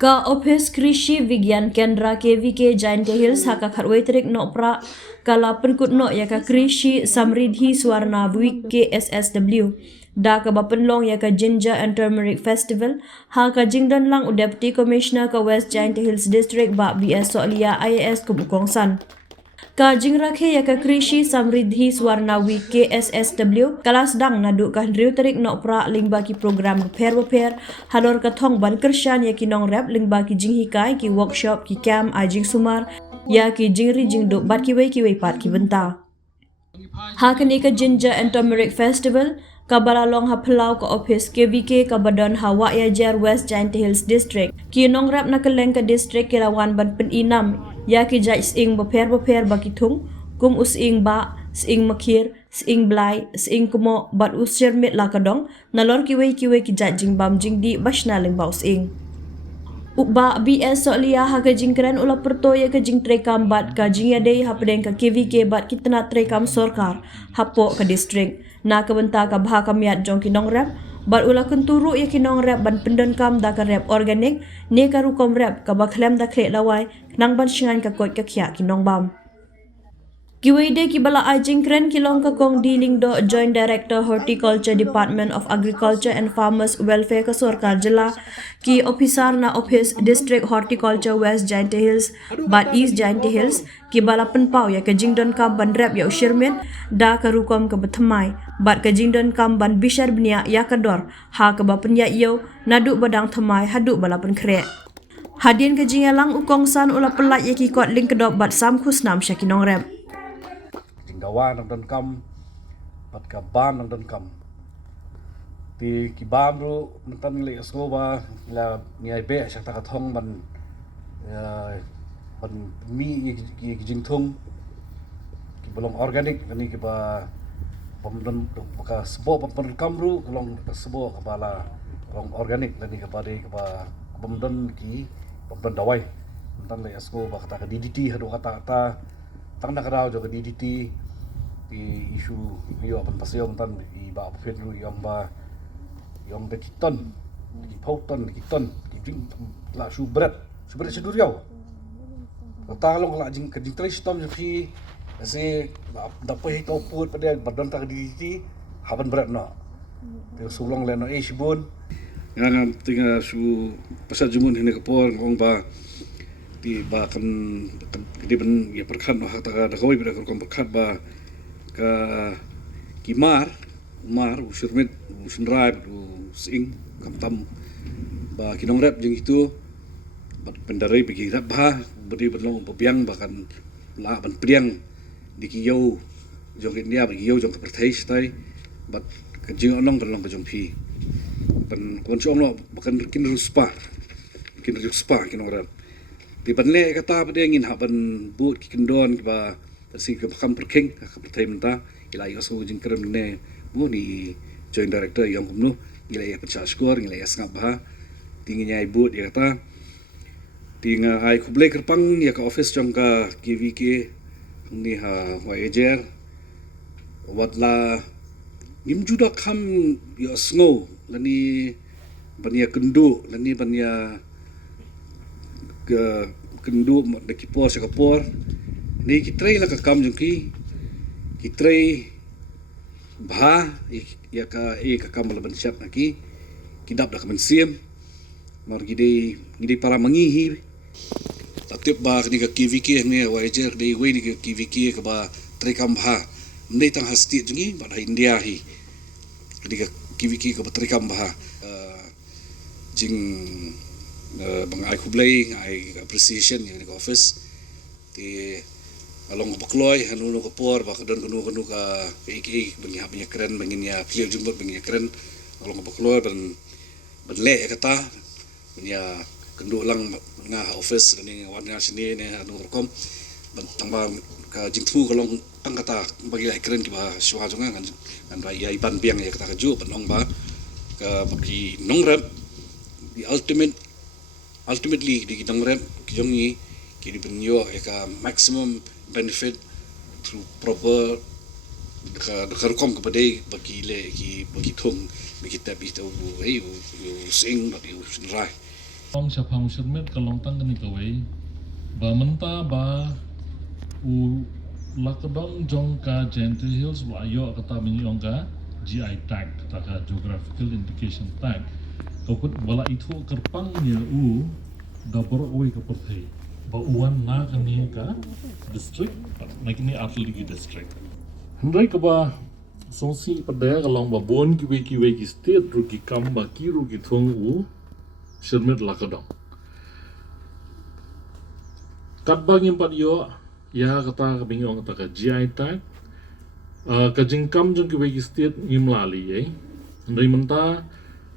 का ऑफिस कृषि विज्ञान केंद्र KVK Giant Hills haka kharwetrik no pra kala penkut no yaka Krishi Samriddhi Swarna week KSSW da ka bapenlong yaka Ginger and Turmeric Festival haka jingdan lang Deputy Commissioner ka West Giant Hills District ba BS Solia IAS kumukongsan ka jingrakhe ya ka Krishi Samriddhi Swarna week KSSW kalas dang nadu ka hendriu terik no pra lingba ki program per halor ka thong ban kershan ya ki nong rap lingba ki jinghikai ki workshop ki camp ajing sumar ya ki jingri jingdo bat ki wei pat ki benta hakani ka Ginger and Turmeric Festival kabala long haplau ka office KVK ka badan hawa ya jar West Giant Hills District ki nong rap na keleng ka district kirawan ban pen inam ya ki jai sing beper baki thung kum using ba sing makhir sing blai sing kumo bat usir mit la kadong nalor ki wei ki jai jing bam jing di basna leng ba using Ukba BS Solia haga jingkran ula perto ya ka jing trekam bat ka jing ya dei hapdeng ka KVK bat kitna trekam sorkar hapo ka district na ka benta ka bha kamiat jong kinong rap bat ula kunturu ya kinong rap ban pendan kam da ka rap organic ne ka rukom rap ka bakhlem da khle lawai nang ban shingan ka kot ka khya kinong bam Kiwede kibala ajing kren kilong ka kong dealing do Joint Director Horticulture Department of Agriculture and Farmers Welfare ka Sorkar Jila ki officer na office District Horticulture West Giant Hills bat East Giant Hills kibala penpau ya ka jingdon kam ban rep ya ushirmen da ka rukom ka bethamai bat ka jingdon kam ban bishar bnia ya ka dor ha ka ba penya yo nadu badang thamai hadu bala pen kre Hadien ka jingalang ukongsan ula pelat ya ki kot link kedop bat sam khusnam syakinong rep Gawa ng dankam pat ka ban ng dankam ti kibam ru mentan le asko ba la ngai be sak ta thong ban mi ki jing thong ki bolong organic ani ki ba pamdan ka sebo pamdan kamru long sebo ka bala long organic lani ka ba de ka ba pamdan ki pamdan dawai mentan le asko ba kata ka DDT hadu kata tang na karao jo ka DDT di isu iyo apan pasyo tan i ba fedru yom be kiton ki pauton kiton ki jing la subret seduriau talong la jing keding tris tom fi se dapat itu put pada badan tak di haban berat no te sulong le no sibun yang tinga su pasal jumun hene kapor ngong ba di ba kan di ben ya perkhat no hakta da koi ber kon perkhat ba ka kimar usurmit usunrai sing kamtam ba kinong rap jeng itu pendarai bagi rap ba beri belong bebiang bahkan la ban priang di kiyau jong India bagi kiyau jong kepertai stai bat kejing onong belong ke jong pi ban kon chong lo bahkan kin ruspa kinong rap di banle kata pada ingin haban but kindon ba si ke bakam perking ka pertai menta ila yo so jing krem ne mu ni Joint Director yang kumnu ila ya pecah skor ila ya sangap bah tingginya ibu dia kata tinga ai kuble kerpang ya ka office jong ka KVK ni ha wajer watla nim juda kham yo sngo lani bania kendu lani bania ke kendu de kipor sekapor ni kitray la ka kam jong kitray bha ya ka ka kam laban syap naki kidap da kaman siem mar gide para mangihi tatip ba ni ka KVK ni wajer de we ni ka KVK ka ba tray kam bha mne tang hasti jungi ba India hi ni ka KVK ka ba tray kam bha jing bang ai kublai ai appreciation ni ka office ti along bakloi hanu ko por ba kadon kanu ka iki banya keren bangnya clear jumbot bangnya keren along bakloi ban le kata banya kendu lang nga office ni warna sini ne anu kom ban tamba ka jingtu kalong tang kata bagi keren ki ba swa jonga kan ba ya iban biang ya kata kaju banong ba ka bagi nongrap the ultimately di nongrap ki jongi ki di benyo ka maximum benefit through proper kom kepada bagi le ki bagi thong bagi tapi tu sing bagi senrai Long Shapang Shirmet Kalong Tangani Kaway, Ba Menta Ba U Lakadong Jongka Gentry Hills Wayo Katabing Yongka GI tag kata geographical indication tag. Kaput bala itu kerpang ya dapur uwi kapurthai. Ba uan na kani ka district, na kini Artligi district. Hendrai kaba songsi pada kalong ba bon kiwe ki state ru ki kamba ki ru ki thong Shirmet Lakadong. Katbang yang yo ya kata kabingong kata ka GI tag. Kajingkam jong kiwe ki state imlali Hendrai menta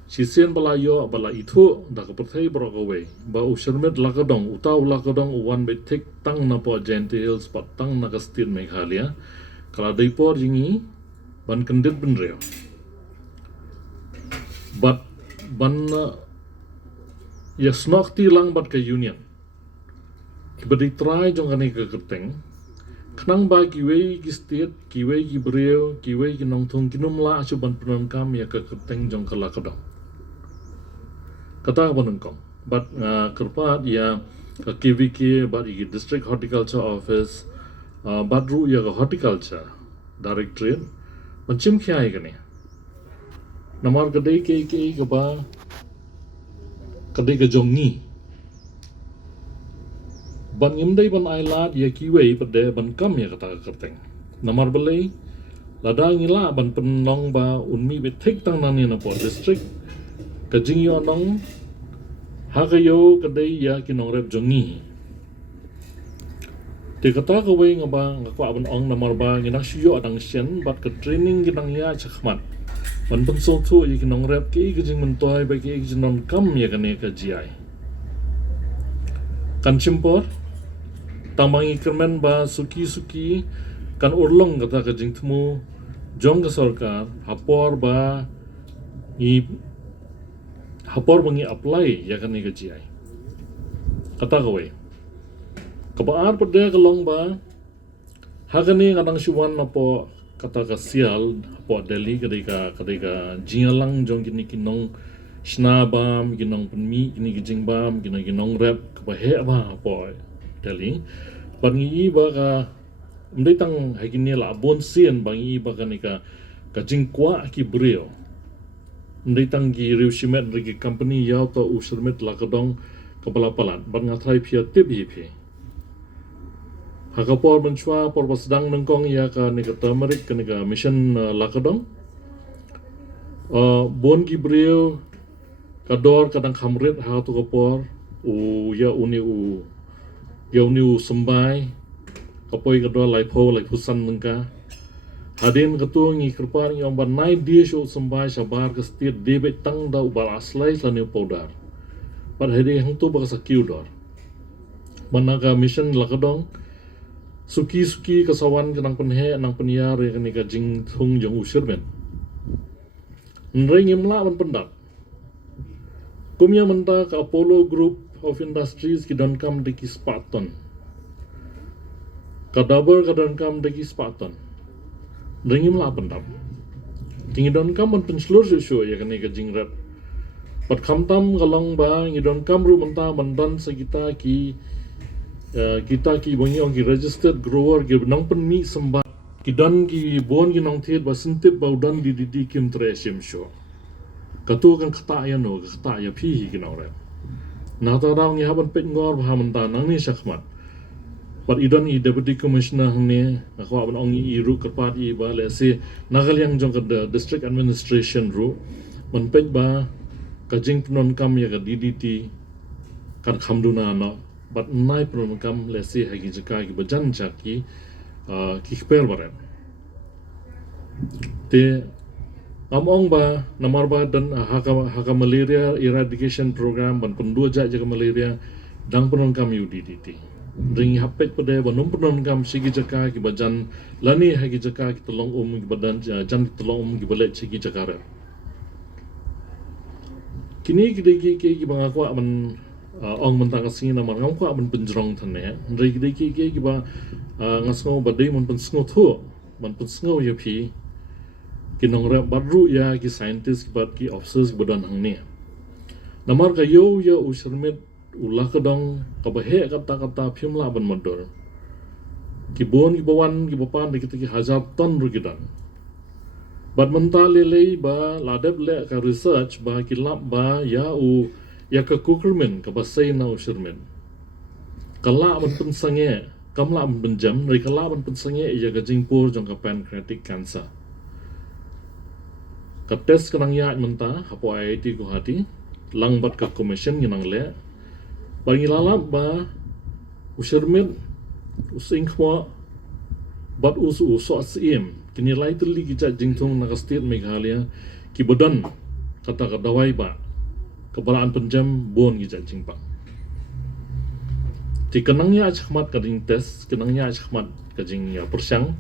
sisian bala itu da kapurthai brokaway ba Shirmet Lakadong utau Lakadong uwan betik tang na po Gentry Hills pat tang na ka state Meghalaya kala daipor jingi ban kendit benreo but ban ya snok ti lang bat ka union kibadi try jong kani ka kerteng kenang ba kiwe ki state kiwe ki breo kiwe ki nongthong kinumla asu ban penon kam ya ka kerteng jong ka Lakadong kata ka kong but kerpat ya ka KVK bat i district horticulture office bat ru ya ka horticulture directorate Macam kaya kani. Namar kadai ke ba kadai ka jongi. Ban ngimdai ban ailat ya kiwei pada ban kam ya kata kerteng. Namar belai lada ngila ban penong ba unmi betik tang nani na po district. Kajing yo nong hakayo kadai ya kinong rep jongi. Di kata kawai ngaba ngakwa ban ong namar ba nginak siyo adang sian bat ke training ginang ya chakmat. Ban pensol tu ya kinong rep ke kajing mentoy ba ke kajing non kam ya kane ka GI. Kan cimpor tambangi kermen ba suki kan urlong kata kajing temu jong ke sarkar hapor ba hapor bangi apply ya kane ka GI. Kata kawai kabaar pada kalong ba hagani ngadang siwan na po kata ka sial po Delhi kadika jingalang jong gini kinong snabam ginong penmi gini kijingbam ginong rep kabahe ba po Delhi bangi ba ka mdai tang hagini la bon sien bangi ba kanika kajingkwa ki breo mdai tang gi reusimet rigi company yaw to Shirmet Lakadong kapalapalan ban ngathai phia tip hi phi Hakapor menchua por sedang nengkong ya ka nika turmeric ka nika mission Lakadong. Bon Gibril kador kadang kamret ha tu kapor ya uni sembai kapoi kador lai pusan nengka. Hadin ketua ngi kerpar ngi omban nai dia show sembai sabar ke setiap debet tang da ubal aslai lani powdar. Pad hadi hang tu baka sakiu dor. Manaka mission Lakadong suki kasawan kenang penhe nang penyar ya kani ka jing thung jong Shirmet. Nreng imla ban pendat. Kumya menta ka Apollo Group of Industries ki Donkam de ki Spartan. Kadabar ka Donkam de ki Spartan. Nreng imla pendat. Kingi Donkam ban penslur show ya kani ka jing rat. Pat khamtam kalong ba ngi Donkam ru menta mandan sagita ki kita ki bangi ong ki registered grower ki nang pen mi sembat ki dan ki bon ki nang thet ba sintip ba dan di kim tresim sho katu kan khata ya no khata ya phi ki nang re na ta raw ngi haban pet ngor ba man ta nang ni sakmat pat idan I deputy commissioner ne na ko ban ong I ru kerpat I ba le se nagal yang jong ka district administration ru man pet ba kajing penon kam ya ka DDT kan khamduna no but nai pun kam lesi hagi jaka ki bajan jaki ki khper baran te among ba namar ba dan haka malaria eradication program ban pendua jaga malaria dang pun kam UDDT ring hapet pada banum pun kam sigi jaka ki bajan lani hagi jaka ki tolong ki badan jan tolong ki balet sigi jaka re kini ki bangakwa man ong mentang asing na marang ko aban penjrong thane rei dei ki ba ngasngo badai mon pensngo thu man pensngo ya phi kinong ra badru ya ki scientist ki bad ki officers bodan hang ne Namar ka yo usirmit ulah kedong kabahe kata-kata phimla ban modor. Kibon kibawan kibapan kita ki hajar ton rugidan. Bat menta lelei ba ladep le ka research ba kilap ba ya ka kukermen ka basay na usirmin. Kala ban pensange kamla ban benjam ri kala ban pensange ya ka jingpur jong ka pancreatic cancer. Ka test kanang ya menta hapo IIT Guwahati lang bat ka commission nginang le bangi lalap ba usirmin using kwa bat usu so sim kini lai terli kita jingtong naga state Meghalaya ki badan kata kadawai ba kebalaan penjam bon kita jingpang ti kenangnya achmat kading tes kenangnya achmat kading ya persyang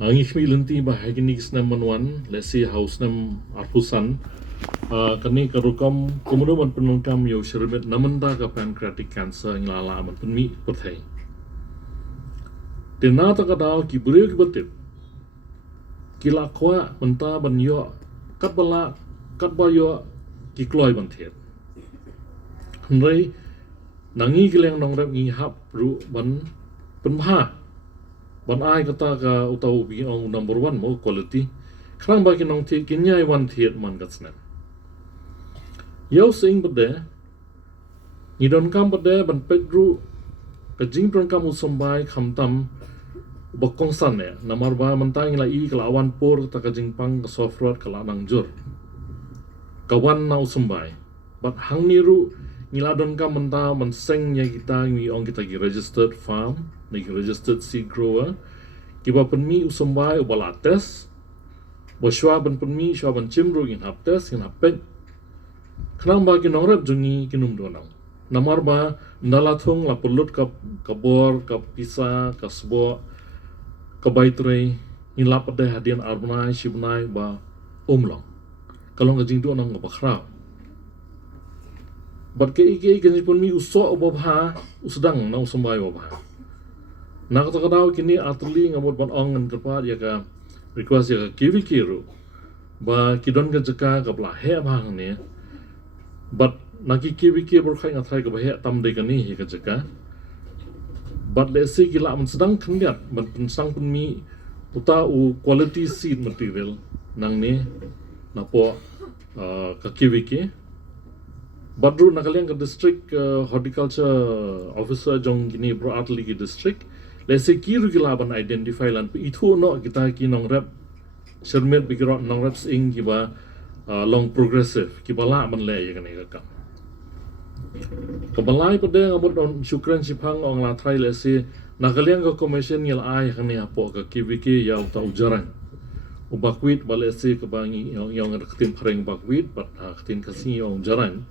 angi khmi lenti ba hagini kisnam manwan lesi house nam arpusan kani karukam kemudian penungkam yo sherbet namanda ka pancreatic cancer ngilala amat penmi perthai Tena ta kadao ki bure ki batip kila kwa menta ban yo kat bala kat ba yo ki kloi ban thet hnrei nangi kileng nong rep ngi hap ru ban penha ban ai kata ka utau bi ong number 1 mo quality khrang ba ki nong thi kinyai wan thet man gatsna yo sing bade ni don kam bade ban pedru ka jing don kam usombai khamtam bokong san ya namar ba mentang la i kelawan por ta ka jing pang ka software kala nang jur kawan na usombai bat hang niru ngiladon ka menta menseng nya kita ngi ong kita gi registered farm ni registered seed grower kiba penmi usombai ubala test bo shwa ban penmi shwa ban chimru in hap test in hap pet khnang ba ki nongrep jungi kinum do nang namar ba ndala thong la pulut ka kabor ka pisa ka sbo ka baitrei in la pade hadian arbnai shibnai ba umlong kalong ka jing do nang ba khra bat ke ike ke pun mi uso obha usdang na usombai obha na ka kadau kini atli ngamot ban ong ngan kerpa ya ka request ya ka kiwi kiru ba kidon ka jaka ka bla he bang ne but naki kiwi ki berkhai ngathai ka bahe tam de kani hi ka jaka but le se kila man sedang khandiat ban pensang pun mi uta u quality seed material nang ne na po ka kiwi ki badru nakaliang ka district horticulture officer jong gini bro atli ki district le se kiru kila ban identify lan itu no kita ki nong rep shermet bigro nong reps ing kiba long progressive kibala man le ya kani ka kabalai pade ngamut on syukran sipang ong la trai le se nakaliang ka commission ngil ai kani apo ka kibiki ya uta ujaran ubakwit bale se ka bangi yang ketim khreng bakwit bat ketin kasi ong jaran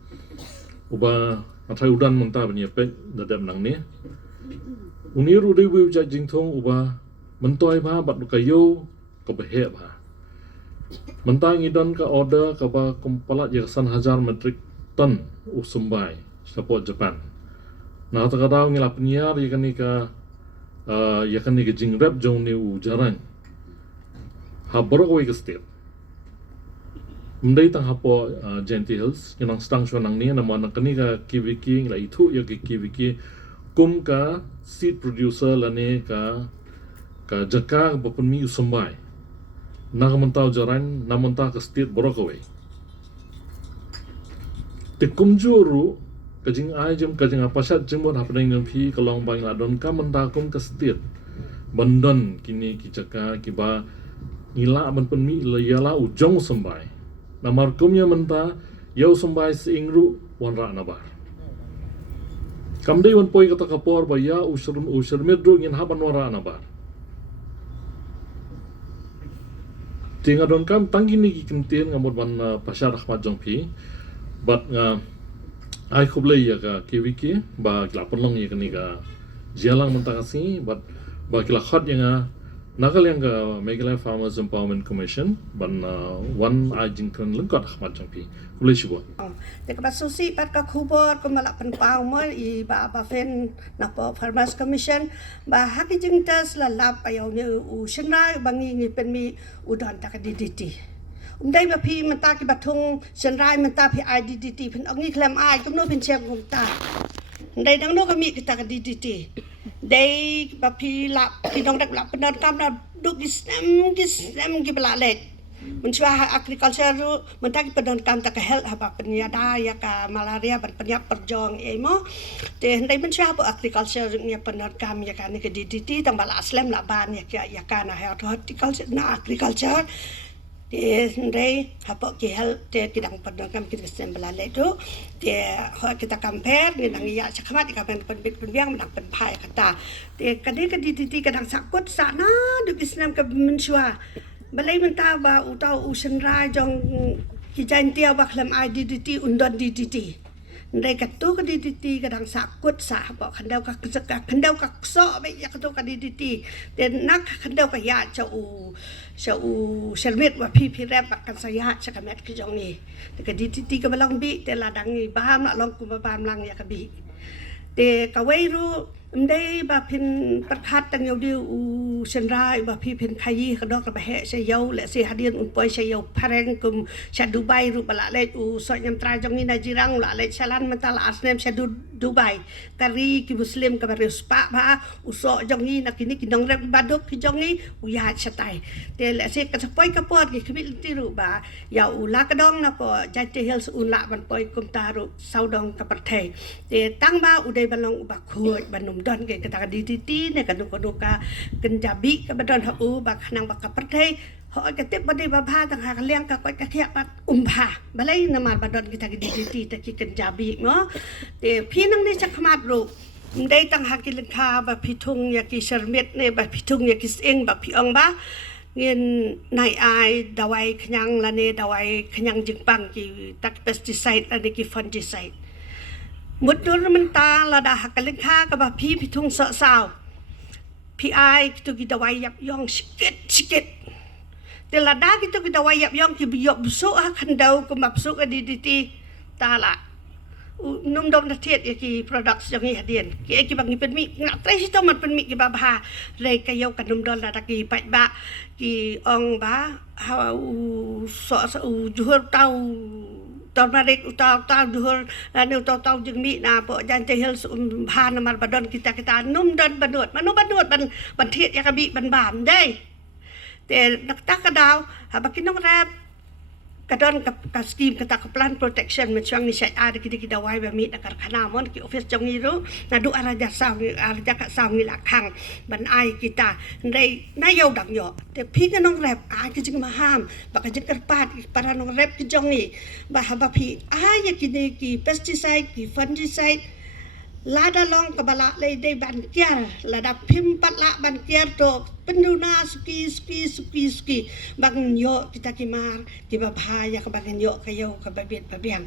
uba atrai udan menta bani pek dadam nang ne uniru de wi ja jingthong uba mentoi ba bat kayo ka behe ba mentang idon ka order ka ba kumpalat ya 1,000 metric ton usumbai support Japan na ta kadau ngila pniar ya kani ka jingrap jong ni ujaran ha borok wi ka state mendai tang hapo gentiles yang stang shonang ni nama nang kani ka kibiki ngila itu ya ki kibiki kum ka seed producer lane ka jaka bapun mi usumbai na mentau jaran na mentau ka state borok wi tikum juru kajing ajam kajing apasat jemur hapneng ng phi kalong bang la don ka mentakum ka state bandon kini kijaka kiba ngila ban penmi layala ujong sembai namar kumnya menta yau sembai seingru wanra nabar kamdei wan poi kata kapor ba ya usur medro ngin haban wara nabar tinga don kam tanggini ki kentin ngamut ban pasar rahmat jong phi but ai khoblei ya ka kiwiki ba kila penlong ya kani ka jialang mentakasi but ba kila khat yang nagal yang ka Meghalaya Farmers Empowerment Commission ban one ajing kan lengkot khmat jangpi boleh sibo te ka susi pat ka khubor ko malak pan pau mo i ba fen na po Farmers Commission ba haki jing tas la lap ayo ni u shinrai bangi ni pen mi udon ta ka diditi Umday ba pi menta ki batung senrai menta pi IDDT pen ongi klem ai kum no pen siang kum ta. Umday dang no kami kita ke DDT. Day ba pi la pi dong dak la pendan kam na duk gisnem ki bela let. Mencuah agriculture ru menta ki pendan kam ta ke health ba penyada ya ka malaria ban penyap perjong emo. Te day mencuah ba agriculture ru nya pendan kam ya ka ni ke DDT tang bala aslem la ban ya ka na health horticulture na agriculture. Dia sendiri apa kihal dia kidang pendagang kita sembela ledo dia kita compare dengan iya cakamat kapan penbiang menang penpai kata dia kadang kadang kadang sakut sana duk Islam ke mensua balai mentah ba utau usenra jong kijan tia baklam IDDT undon DDT ndai katu ka DDT kadang sakut sa apa kandau ka so ba ya katu ka DDT dan nak kandau ka ya chau selmet wa pi rap kan saya cakamet ki jong ni ka DDT ka balang bi te ladang ni baham nak long ku ba bam lang ya ka bi te ka wei ru ndai ba pin perkhat tang yo diu senrai ba pi pin khayi ka dok ba he se yo le se hadien un poi se yo pareng kum sa Dubai ru bala le so nyam tra jong ni na jirang la le salan mental asnem sa Dubai kari ki muslim ka bare spa ba so jong ni na kini kinong rep badok ki jong ni ya chatai te le se ka poi ka pot ki kbil ti ru ba ya ula ka dong na po jate hills un la ban poi kum ta ru sau dong ka parthe te tang ba udai balong ba khoi ban don ke kata DDT ne kadu ka kenjabi ka badon hu ba khanang ba ka perthai ho ka tip badi ba bha tang ha liang ka ko ka khia pat umpha balai namar badon kita ke DDT ta ki kenjabi mo te phinang ni chakmat ru ndai tang ha ki lekha ba phithung ya ki sermet ne ba phithung ya ki eng ba phiong ba ngin nai ai dawai khnyang la ne dawai khnyang jingpang ki tak pesticide la ne ki fungicide Mudur mentah lada hakaleng ha ka ba pi tung so sao pi ai tu kita wayap yong sikit te lada kita wayap yong ki biok busuk ha khandau ko mapsuk DDT tala num dom na tiet ki products yang hadien ki bang pen mi ngak tre si tomat pen mi ki ba ba re kayo kanum dol lada ki pai ba ki ong ba ha so juhur tau tao narik tao duhur anu tao jeng mi na po jan tehel bha namar badon kita num don banut manu banut ban thiet ya ka bi ban bam dei te nak ta ka daw ha bakinong rap kadon ka scheme kata ka plan protection menchuang ni sai ada kita wai ba mi nakar khana mon ki office jong ni ru na du araja saw ni araja ka saw ni la khang ban ai kita ndai na yo dang yo te phi ka nong rap ai ki jing ma ham ba ka jing pat para nong rap ki jong ni ba ha ba phi ai ya ki pesticide ki fungicide lada long ka bala le dei ban kiar lada phim pat la ban kiar to penduna suki bang yo kita kimar ki ba bha ya ka bang yo ka yo ka ba biet ba biang